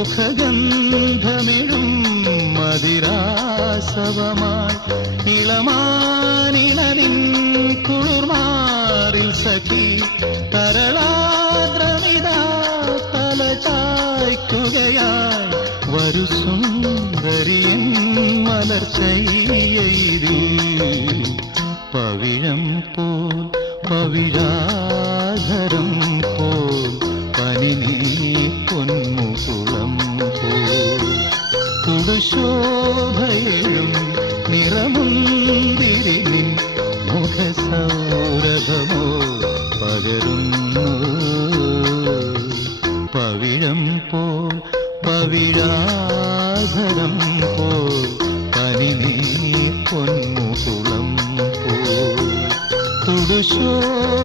സുഖഗന്ധമിഴും മതിരാസവമായി ഇളമാനിളനിൻ കുളിർമാറിൽ സഖി തരളാദ്രമിതാ തലചായ്ക്കുകയായി വരു സുന്ദരിയൻ മലർച്ചയ്യയിതിൽ പവിഴം പോൽ പവിഴാധരം പോൽ പനിനീ പൊന്മുകുളം പോൽ കുടുശോഭയും നിറമുന്തിരി നിൻ മുഖസൗരഭമോ പകരും